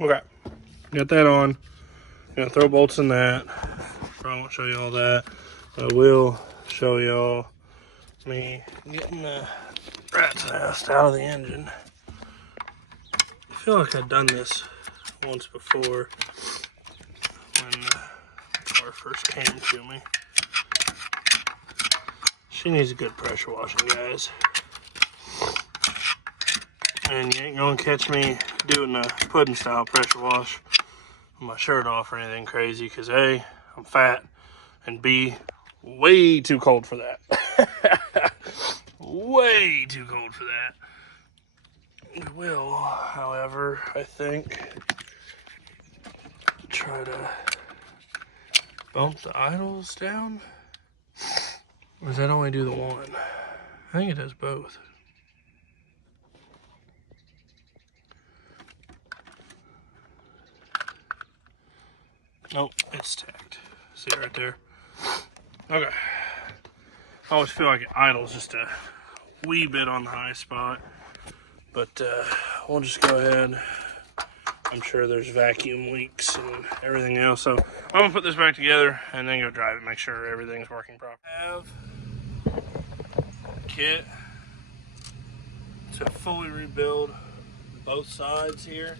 Okay, got that on. Gonna throw bolts in that. Probably won't show you all that, but I will show y'all me getting the rat's nest out of the engine. I feel like I've done this once before when the car first came to me. She needs a good pressure washing, guys. And you ain't gonna catch me doing a pudding style pressure wash with my shirt off or anything crazy, because A, I'm fat, and B, way too cold for that. Way too cold for that. We will, however, I think, try to bump the idles down. Or does that only do the one? I think it does both. Nope, it's tacked. See right there? Okay. I always feel like it idles just a wee bit on the high spot. But we'll just go ahead. I'm sure there's vacuum leaks and everything else. So I'm going to put this back together and then go drive it, make sure everything's working properly. I have a kit to fully rebuild both sides here.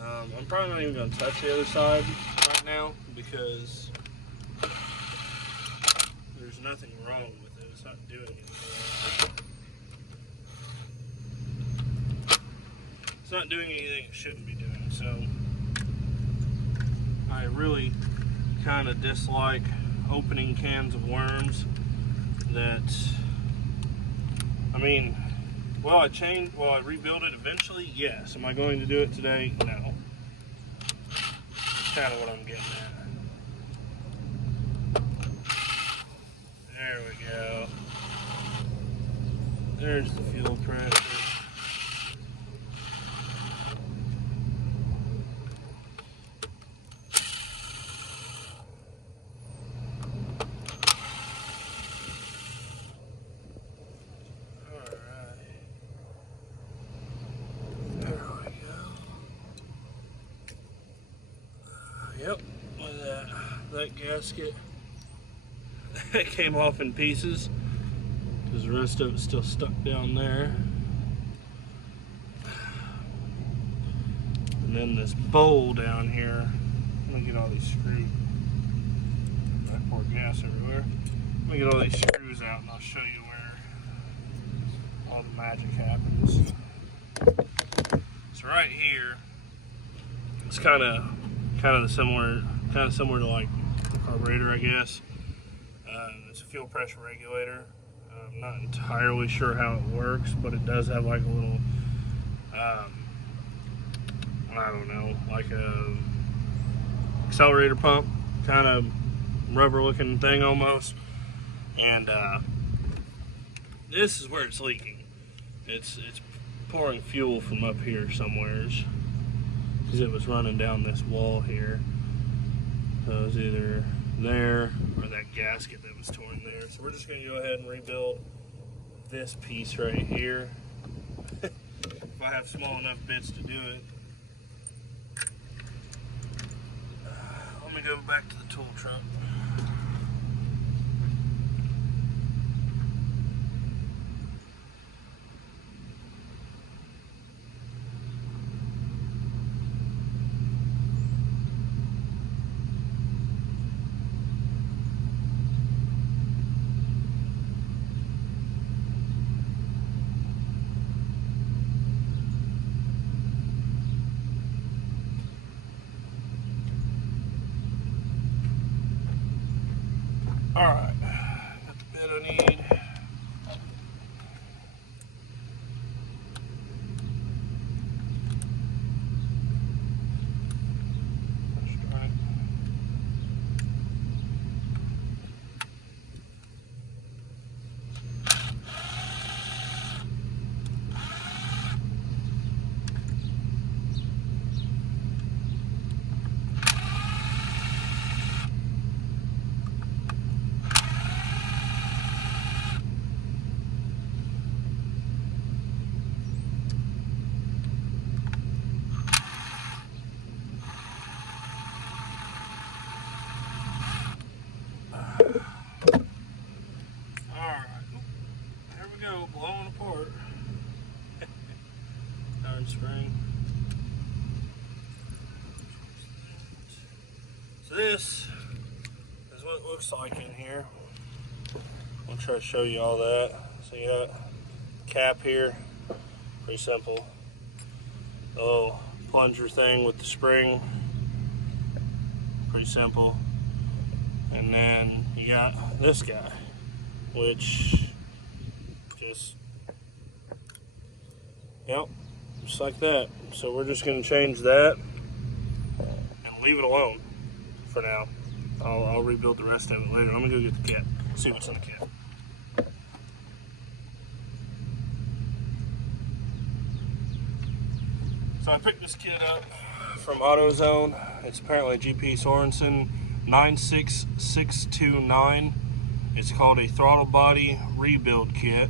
I'm probably not even going to touch the other side right now because there's nothing wrong with it. It's not doing anything. It's not doing anything it shouldn't be doing. So I really kind of dislike opening cans of worms that, I mean, will I rebuild it eventually? Yes. Am I going to do it today? No. That's kind of what I'm getting at. There we go. There's the fuel pressure. Yep, with that gasket, it came off in pieces because the rest of it's still stuck down there. And then this bowl down here, I'm gonna get all these screws. I pour gas everywhere. I'm gonna get all these screws out and I'll show you where all the magic happens. So right here, it's kind of similar to like the carburetor, I guess. It's a fuel pressure regulator. I'm not entirely sure how it works, but it does have like a little, I don't know, like a accelerator pump, kind of rubber looking thing almost. And this is where it's leaking. It's pouring fuel from up here somewheres, because it was running down this wall here. So it was either there or that gasket that was torn there. So we're just going to go ahead and rebuild this piece right here. If I have small enough bits to do it. Let me go back to the tool truck. Alright, got the bit I need. spring. So this is what it looks like in here. I'll try to show you all that. So you got cap here, pretty simple. A little plunger thing with the spring, pretty simple. And then you got this guy, which just, yep, just like that. So we're just gonna change that and leave it alone for now. I'll rebuild the rest of it later. I'm gonna go get the kit, see what's in the kit. So I picked this kit up from AutoZone. It's apparently GP Sorensen 96629. It's called a throttle body rebuild kit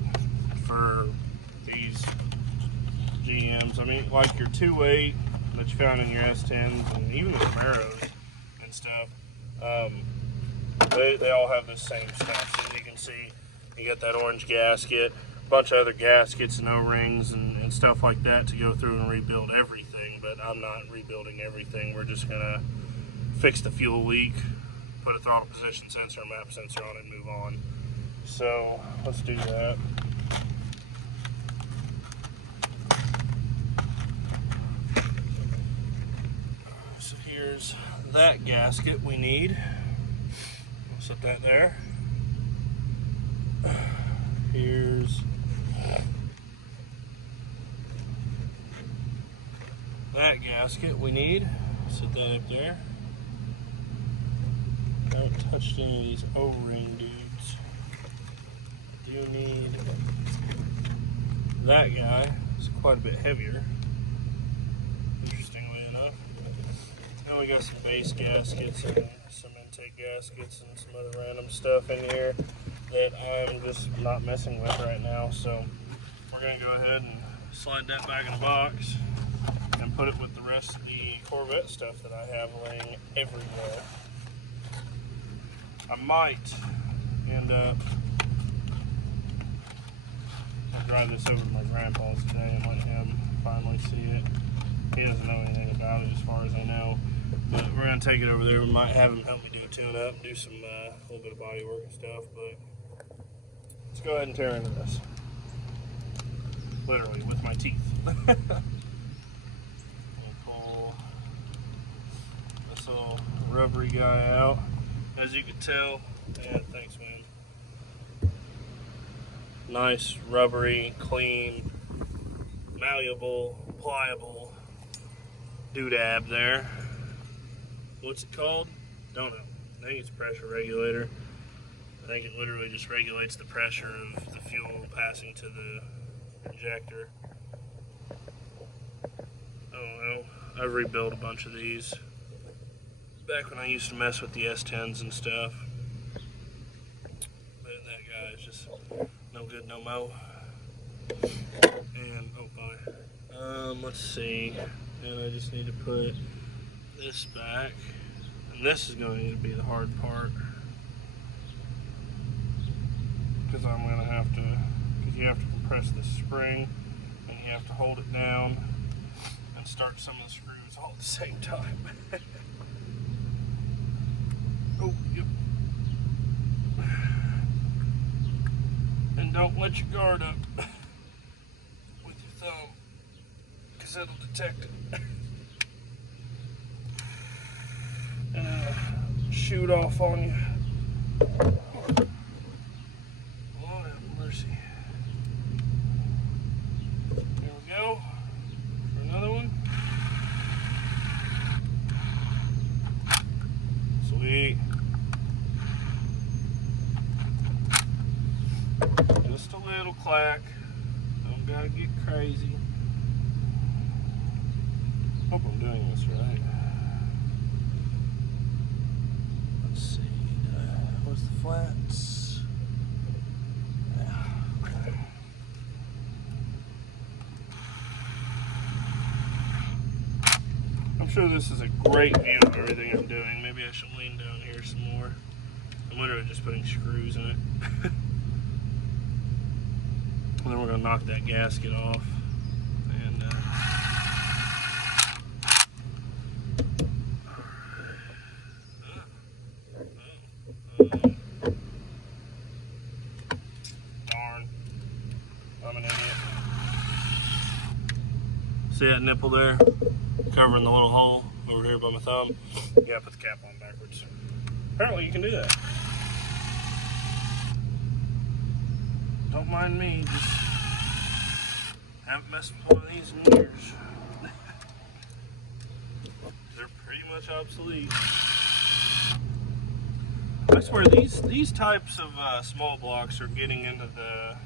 for these GMs. I mean, like your 2.8 that you found in your S10s and even the Camaros and stuff. They all have the same stuff. So you can see, you get that orange gasket, a bunch of other gaskets and O-rings and stuff like that to go through and rebuild everything. But I'm not rebuilding everything. We're just gonna fix the fuel leak, put a throttle position sensor, a map sensor on it, and move on. So let's do that. So here's that gasket we need. I'll set that there. Here's that gasket we need. Set that up there. I haven't touched any of these O-ring dudes. Do need that guy. It's quite a bit heavier, interestingly enough. Then we got some base gaskets and some intake gaskets and some other random stuff in here that I'm just not messing with right now. So we're gonna go ahead and slide that back in a box and put it with the rest of the Corvette stuff that I have laying everywhere. I might end up, I'll drive this over to my grandpa's today and let him finally see it. He doesn't know anything about it as far as I know, but we're going to take it over there. We might have him help me do a tune-up, do some little bit of body work and stuff, but let's go ahead and tear into this. Literally, with my teeth. Pull this little rubbery guy out. As you can tell, yeah, thanks man. Nice, rubbery, clean, malleable, pliable doodab there. What's it called? Don't know. I think it's a pressure regulator. I think it literally just regulates the pressure of the fuel passing to the injector. I don't know. I've rebuilt a bunch of these back when I used to mess with the S10s and stuff. But that guy is just no good no mo. And, oh boy. Let's see. And I just need to put this back. And this is going to need to be the hard part. Because I'm going to have to, because you have to compress this spring and you have to hold it down and start some of the screws all at the same time. Oh, yep. And don't let your guard up with your thumb, because it'll detect it. And shoot off on you. Lord have mercy. Here we go. For another one. Sweet. Just a little clack. Don't gotta get crazy. Hope I'm doing this right. Let's see. Where's the flats? Yeah. Okay. I'm sure this is a great view of everything I'm doing. Maybe I should lean down here some more. I'm literally just putting screws in it. And then we're going to knock that gasket off. And See that nipple there? Covering the little hole over here by my thumb. You gotta put the cap on backwards. Apparently you can do that. Don't mind me, just haven't messed with one of these in years. They're pretty much obsolete. I swear these types of small blocks are getting into the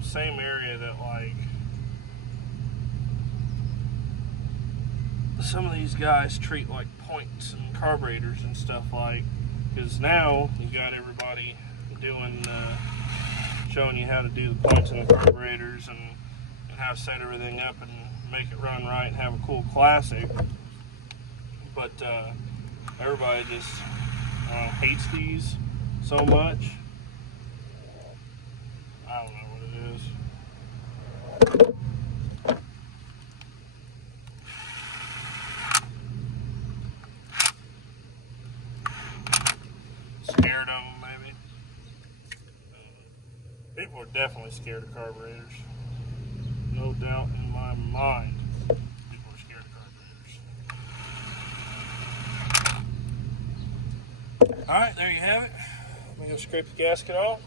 same area that like some of these guys treat like points and carburetors and stuff like, because now you got everybody doing showing you how to do the points and the carburetors and how to set everything up and make it run right and have a cool classic. But everybody just hates these so much. I don't know what it is. Scared of them, maybe. People are definitely scared of carburetors. No doubt in my mind. People are scared of carburetors. Alright, there you have it. I'm going to scrape the gasket off.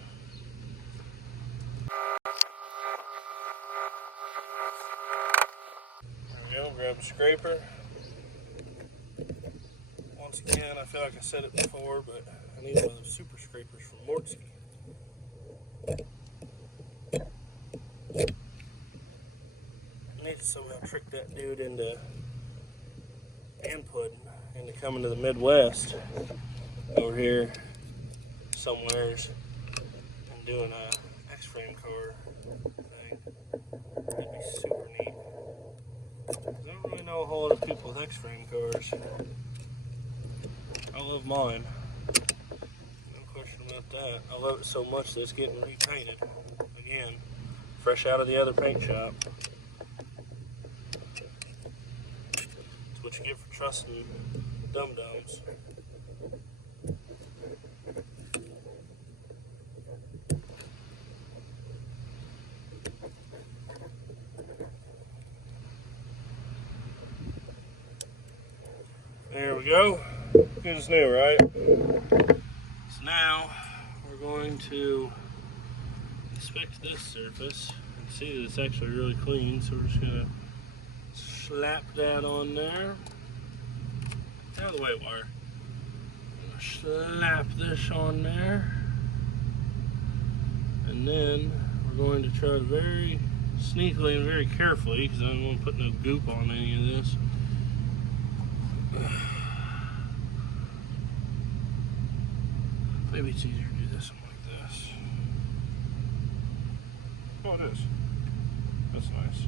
There we go, grab the scraper. Once again, I feel like I said it before, but I need one of those super scrapers from Mortski. I need to somehow trick that dude into coming to the Midwest over here somewheres and doing a X-frame car thing. That'd be super neat. I don't really know a whole lot of people with X-frame cars. I love mine. No question about that. I love it so much that it's getting repainted. Again, fresh out of the other paint shop. That's what you get for trusting dum-dums. There we go. Good as new, right? So now we're going to inspect this surface and see that it's actually really clean. So we're just gonna slap that on there. Out of the way, wire. Slap this on there, and then we're going to try to very sneakily and very carefully, because I don't want to put no goop on any of this. Maybe it's easier to do this one like this. Oh, it is. That's nice.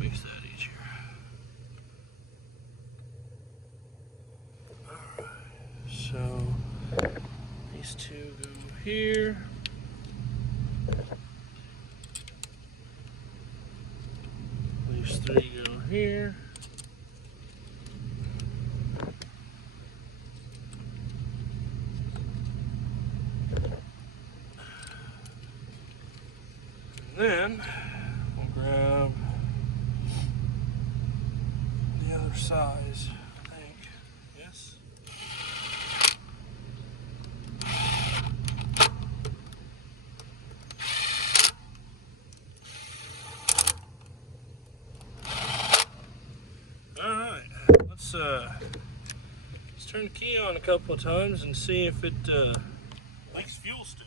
Makes that easier. Alright, so these two go here. These three go here. Then we'll grab the other size, I think. Yes. All right. Let's turn the key on a couple of times and see if it makes fuel still.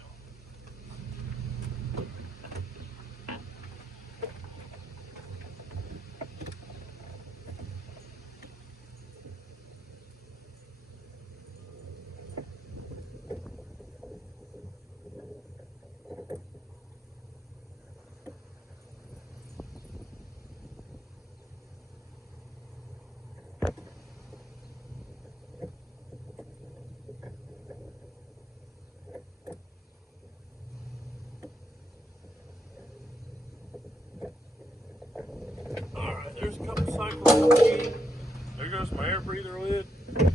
There's a couple cycles. There goes my air breather lid. And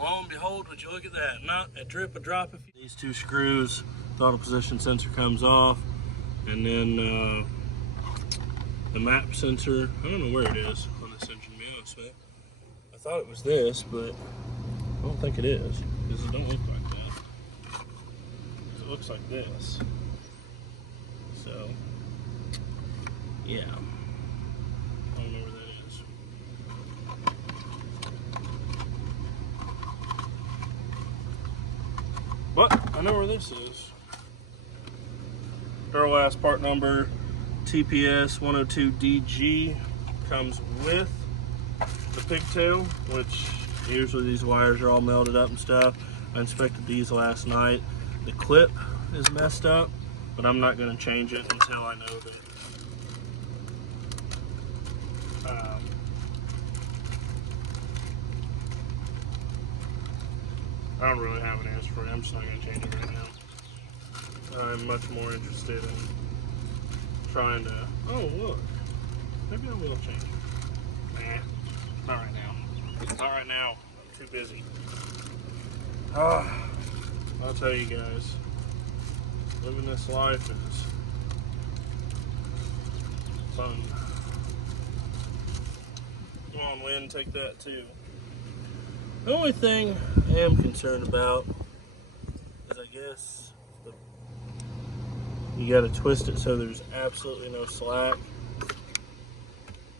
lo and behold, would you look at that? Not a drip, a drop. These two screws, throttle position sensor comes off, and then the map sensor. I don't know where it is on this engine, to be honest with you. I thought it was this, but I don't think it is, because it don't look like that. It looks like this. So, yeah. I don't know where that is. But I know where this is. Duralast part number TPS 102DG comes with the pigtail, which usually these wires are all melted up and stuff. I inspected these last night. The clip is messed up, but I'm not going to change it until I know that I don't really have an answer for it. I'm just not going to change it right now. I'm much more interested in trying to... Oh, look. Maybe I will change it. Nah, not right now. Not right now. I'm too busy. I'll tell you guys. Living this life is fun. Come on, Lynn, take that too. The only thing I am concerned about is, I guess, you got to twist it so there's absolutely no slack.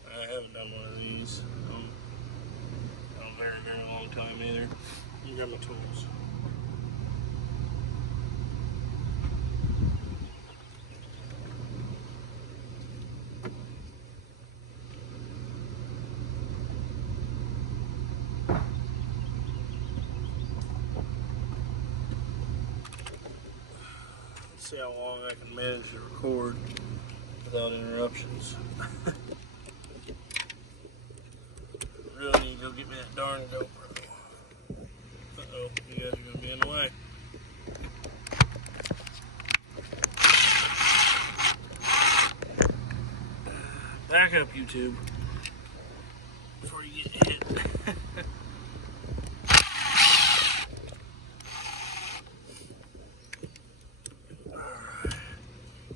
I haven't done one of these in a very, very long time either. You got my tools. See how long I can manage to record without interruptions. Really need to go get me that darn GoPro. Uh-oh, you guys are going to be in the way. Back up, YouTube, before you get hit.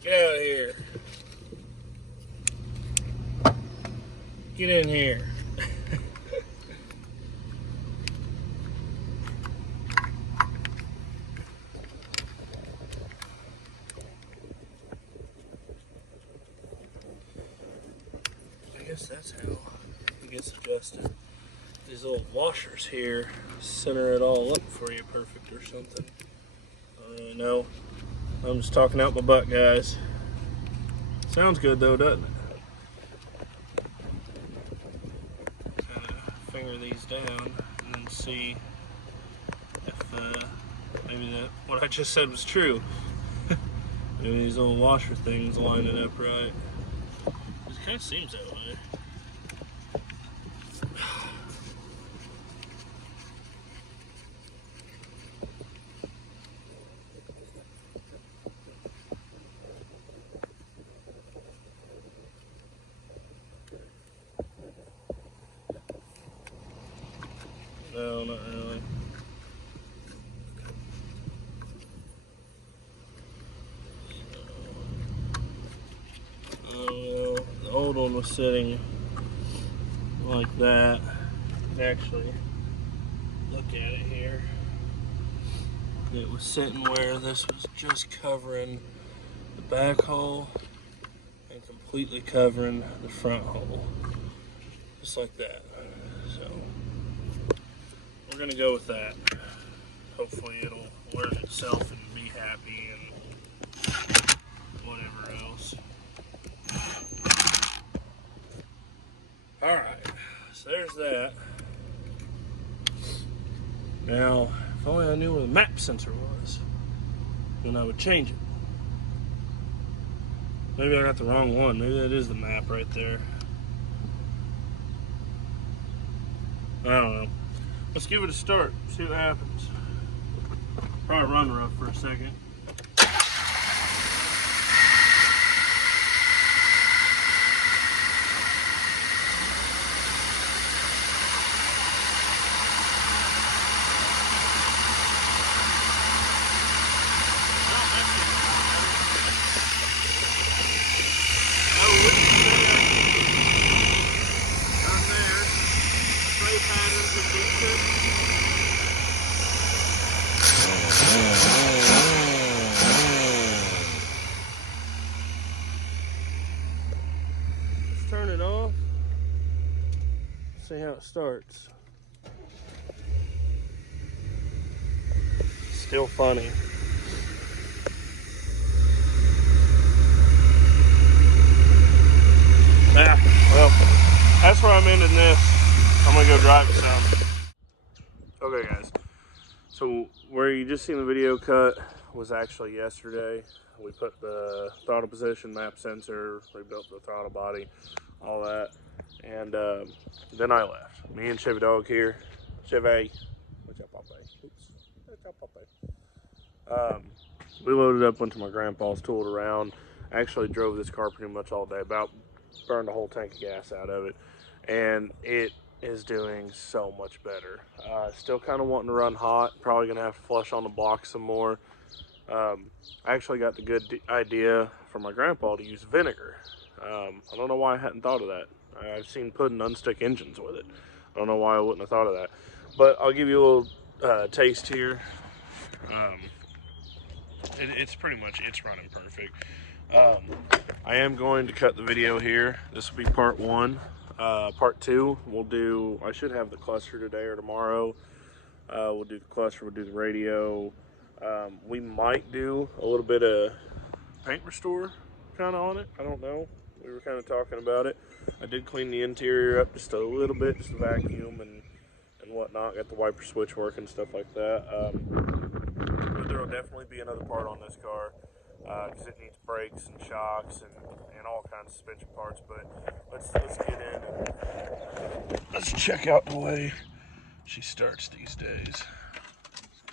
Get out of here. Get in here. I guess that's how it gets adjusted. These little washers here center it all up for you perfect or something. I don't really know. I'm just talking out my butt, guys. Sounds good though, doesn't it? Kind of finger these down and then see if maybe what I just said was true. Maybe these little washer things line it up right. It kind of seems that way. No, not really. Well, the old one was sitting like that. Actually, look at it here. It was sitting where this was just covering the back hole and completely covering the front hole. Just like that. So we're gonna go with that. Hopefully it'll learn itself and be happy and whatever else. Alright, so there's that. Now, if only I knew where the map sensor was, then I would change it. Maybe I got the wrong one. Maybe that is the map right there. I don't know. Let's give it a start, see what happens. Probably run rough for a second. Oh, see how it starts. Still funny. Yeah, well, that's where I'm ending this. I'm gonna go drive it some. Okay, guys. So where you just seen the video cut was actually yesterday. We put the throttle position, map sensor, rebuilt the throttle body, all that, and then I left. Me and Chevy Dog here. Chevy, what's up, Popeye? Oops, what's up, Popeye? We loaded up, went to my grandpa's, tooled around. Actually drove this car pretty much all day, about burned a whole tank of gas out of it, and it is doing so much better. Still kind of wanting to run hot, probably gonna have to flush on the block some more. I actually got the good idea from my grandpa to use vinegar. I don't know why I hadn't thought of that. I've seen pudding unstick engines with it. I don't know why I wouldn't have thought of that, but I'll give you a little taste here. It's pretty much, it's running perfect. I am going to cut the video here. This will be part 1. Part 2, we'll do, I should have the cluster today or tomorrow. We'll do the cluster, we'll do the radio. We might do a little bit of paint restore kind of on it. I don't know. We were kind of talking about it. I did clean the interior up just a little bit, just a vacuum and whatnot. Got the wiper switch working, stuff like that. There will definitely be another part on this car because it needs brakes and shocks and all kinds of suspension parts. But let's get in and let's check out the way she starts these days.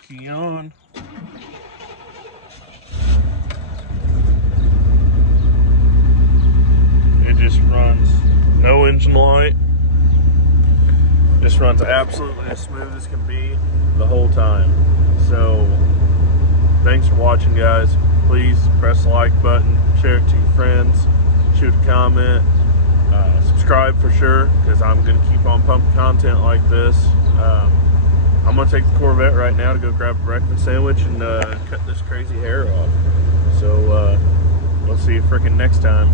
Key on. It just runs no engine light. Just runs absolutely as smooth as can be the whole time. So thanks for watching, guys. Please press the like button, share it to your friends, shoot a comment, subscribe for sure, because I'm going to keep on pumping content like this. I'm going to take the Corvette right now to go grab a breakfast sandwich and cut this crazy hair off. So we'll see you freaking next time.